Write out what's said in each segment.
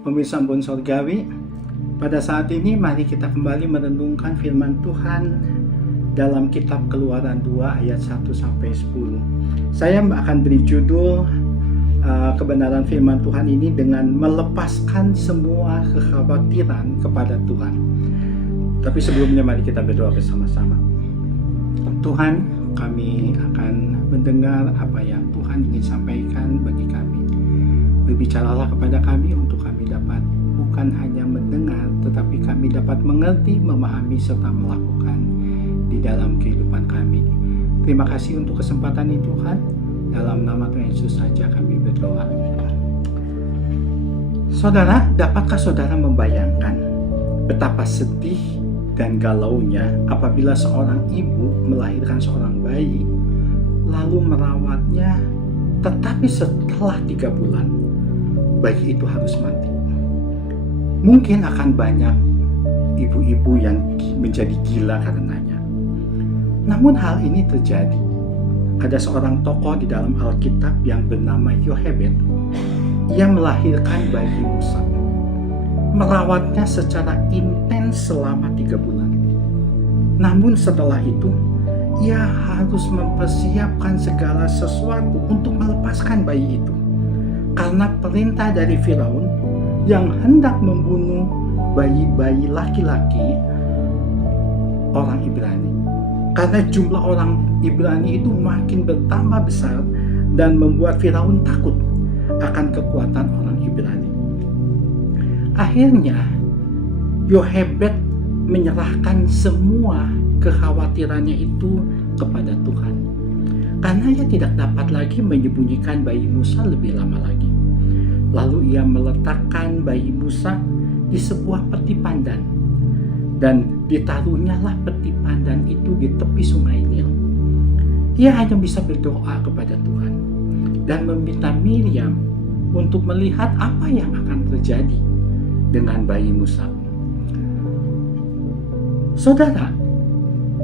Pemirsa Embun Sorgawi, pada saat ini mari kita kembali merenungkan firman Tuhan dalam kitab Keluaran 2 ayat 1 sampai 10. Saya akan beri judul kebenaran firman Tuhan ini dengan melepaskan semua kekhawatiran kepada Tuhan. Tapi sebelumnya mari kita berdoa bersama-sama. Tuhan, kami akan mendengar apa yang Tuhan ingin sampaikan bagi kami. Berbicaralah kepada kami untuk kami dapat bukan hanya mendengar, tetapi kami dapat mengerti, memahami, serta melakukan di dalam kehidupan kami. Terima kasih untuk kesempatan ini Tuhan. Dalam nama Tuhan Yesus saja kami berdoa. Saudara, dapatkah saudara membayangkan betapa sedih dan galaunya apabila seorang ibu melahirkan seorang bayi, lalu merawatnya, tetapi setelah 3 bulan, bayi itu harus mati. Mungkin akan banyak ibu-ibu yang menjadi gila karenanya. Namun hal ini terjadi. Ada seorang tokoh di dalam Alkitab yang bernama Yohebed. Ia melahirkan bayi Musa. Merawatnya secara intens selama 3 bulan. Namun setelah itu, ia harus mempersiapkan segala sesuatu untuk melepaskan bayi itu. Karena perintah dari Firaun yang hendak membunuh bayi-bayi laki-laki orang Ibrani. Karena jumlah orang Ibrani itu makin bertambah besar dan membuat Firaun takut akan kekuatan orang Ibrani. Akhirnya Yohebed menyerahkan semua kekhawatirannya itu kepada Tuhan. Karena ia tidak dapat lagi menyembunyikan bayi Musa lebih lama lagi. Lalu ia meletakkan bayi Musa di sebuah peti pandan. Dan ditaruhnyalah peti pandan itu di tepi sungai Nil. Ia hanya bisa berdoa kepada Tuhan dan meminta Miriam untuk melihat apa yang akan terjadi dengan bayi Musa. Saudara,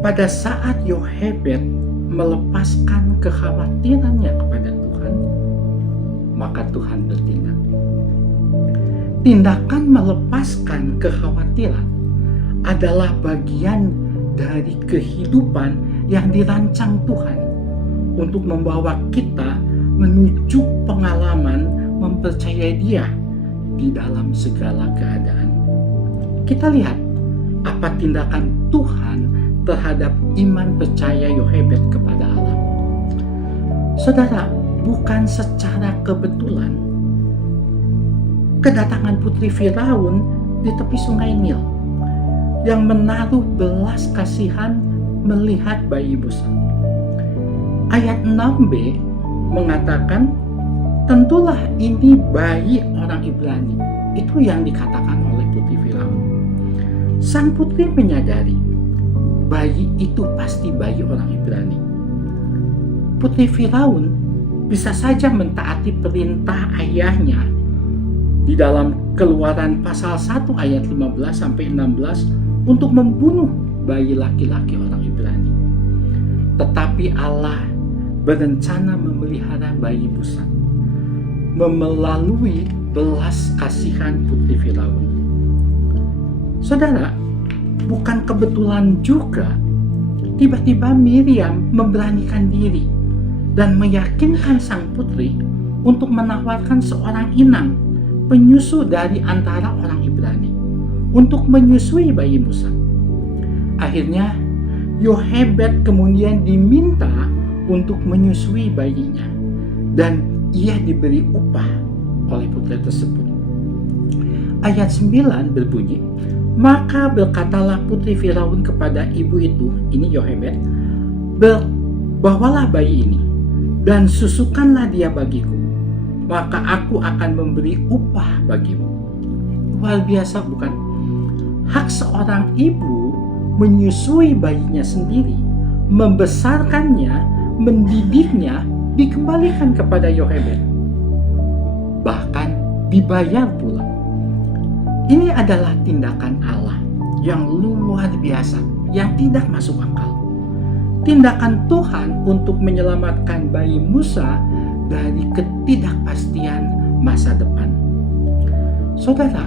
pada saat Yohebed melepaskan kekhawatirannya kepada Tuhan, maka Tuhan bertindak. Tindakan melepaskan kekhawatiran adalah bagian dari kehidupan yang dirancang Tuhan untuk membawa kita menuju pengalaman mempercayai Dia di dalam segala keadaan. Kita lihat apa tindakan Tuhan terhadap iman percaya Yohebed kepada Allah. Saudara, bukan secara kebetulan kedatangan putri Firaun di tepi sungai Nil yang menaruh belas kasihan melihat bayi Musa. Ayat 6b mengatakan, tentulah ini bayi orang Ibrani. Itu yang dikatakan oleh putri Firaun. Sang putri menyadari bayi itu pasti bayi orang Ibrani. Putri Firaun bisa saja mentaati perintah ayahnya di dalam Keluaran pasal 1 ayat 15 sampai 16 untuk membunuh bayi laki-laki orang Ibrani. Tetapi Allah berencana memelihara bayi Musa melalui belas kasihan putri Firaun. Saudara, bukan kebetulan juga tiba-tiba Miriam memberanikan diri dan meyakinkan sang putri untuk menawarkan seorang inang penyusu dari antara orang Ibrani untuk menyusui bayi Musa. Akhirnya Yohebed kemudian diminta untuk menyusui bayinya dan ia diberi upah oleh putri tersebut. Ayat 9 berbunyi, maka berkatalah putri Firaun kepada ibu itu, ini Yohebed, bawalah bayi ini dan susukanlah dia bagiku, maka aku akan memberi upah bagimu. Luar biasa bukan? Hak seorang ibu menyusui bayinya sendiri, membesarkannya, mendidiknya, dikembalikan kepada Yohebed. Bahkan dibayar pula. Ini adalah tindakan Allah yang luar biasa, yang tidak masuk akal. Tindakan Tuhan untuk menyelamatkan bayi Musa dari ketidakpastian masa depan. Saudara,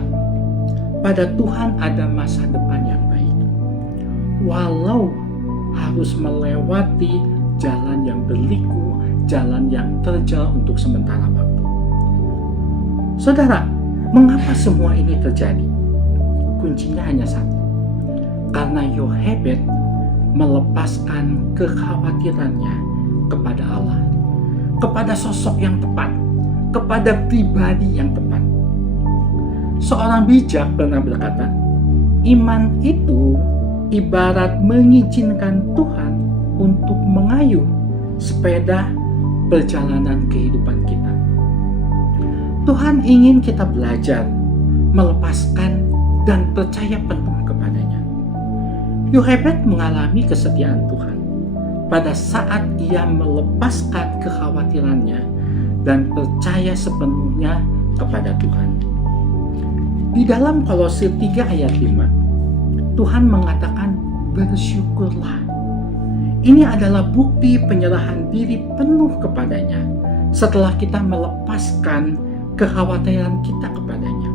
pada Tuhan ada masa depan yang baik. Walau harus melewati jalan yang berliku, jalan yang terjal untuk sementara waktu. Saudara, mengapa semua ini terjadi? Kuncinya hanya satu. Karena Yochebed melepaskan kekhawatirannya kepada Allah, kepada sosok yang tepat, kepada pribadi yang tepat. Seorang bijak pernah berkata, iman itu ibarat mengizinkan Tuhan untuk mengayuh sepeda perjalanan kehidupan kita. Tuhan ingin kita belajar, melepaskan, dan percaya penuh kepadanya. Yochebed mengalami kesetiaan Tuhan pada saat ia melepaskan kekhawatirannya dan percaya sepenuhnya kepada Tuhan. Di dalam Kolose 3 ayat 5, Tuhan mengatakan bersyukurlah. Ini adalah bukti penyerahan diri penuh kepadanya setelah kita melepaskan kekhawatiran kita kepadanya.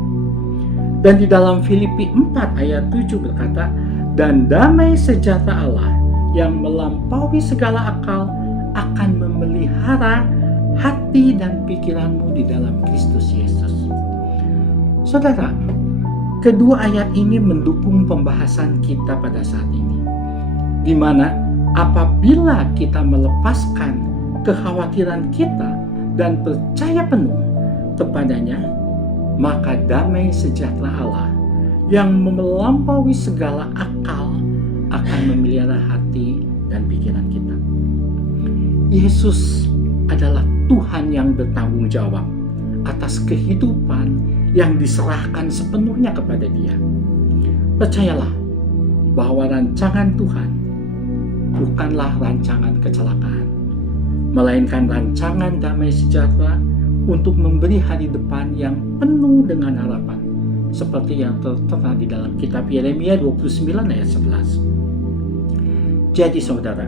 Dan di dalam Filipi 4 ayat 7 berkata, dan damai sejahtera Allah yang melampaui segala akal akan memelihara hati dan pikiranmu di dalam Kristus Yesus. Saudara, kedua ayat ini mendukung pembahasan kita pada saat ini, di mana apabila kita melepaskan kekhawatiran kita dan percaya penuh kepadanya, maka damai sejahtera Allah yang melampaui segala akal akan memelihara hati dan pikiran kita. Yesus adalah Tuhan yang bertanggung jawab atas kehidupan yang diserahkan sepenuhnya kepada Dia. Percayalah bahwa rancangan Tuhan bukanlah rancangan kecelakaan, melainkan rancangan damai sejahtera untuk memberi hari depan yang penuh dengan harapan, seperti yang tertera di dalam kitab Yeremia 29 ayat 11. Jadi saudara,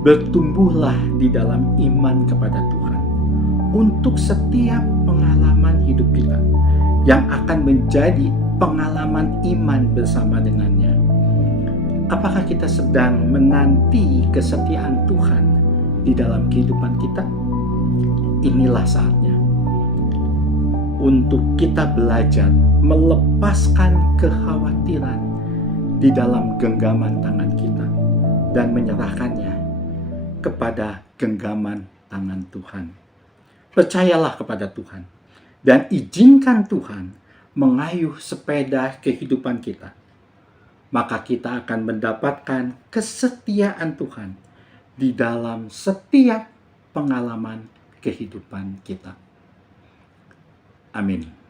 bertumbuhlah di dalam iman kepada Tuhan untuk setiap pengalaman hidup kita yang akan menjadi pengalaman iman bersama dengannya. Apakah kita sedang menanti kesetiaan Tuhan di dalam kehidupan kita? Inilah saatnya untuk kita belajar melepaskan kekhawatiran di dalam genggaman tangan kita dan menyerahkannya kepada genggaman tangan Tuhan. Percayalah kepada Tuhan dan izinkan Tuhan mengayuh sepeda kehidupan kita. Maka kita akan mendapatkan kesetiaan Tuhan di dalam setiap pengalaman kehidupan kita. Amin.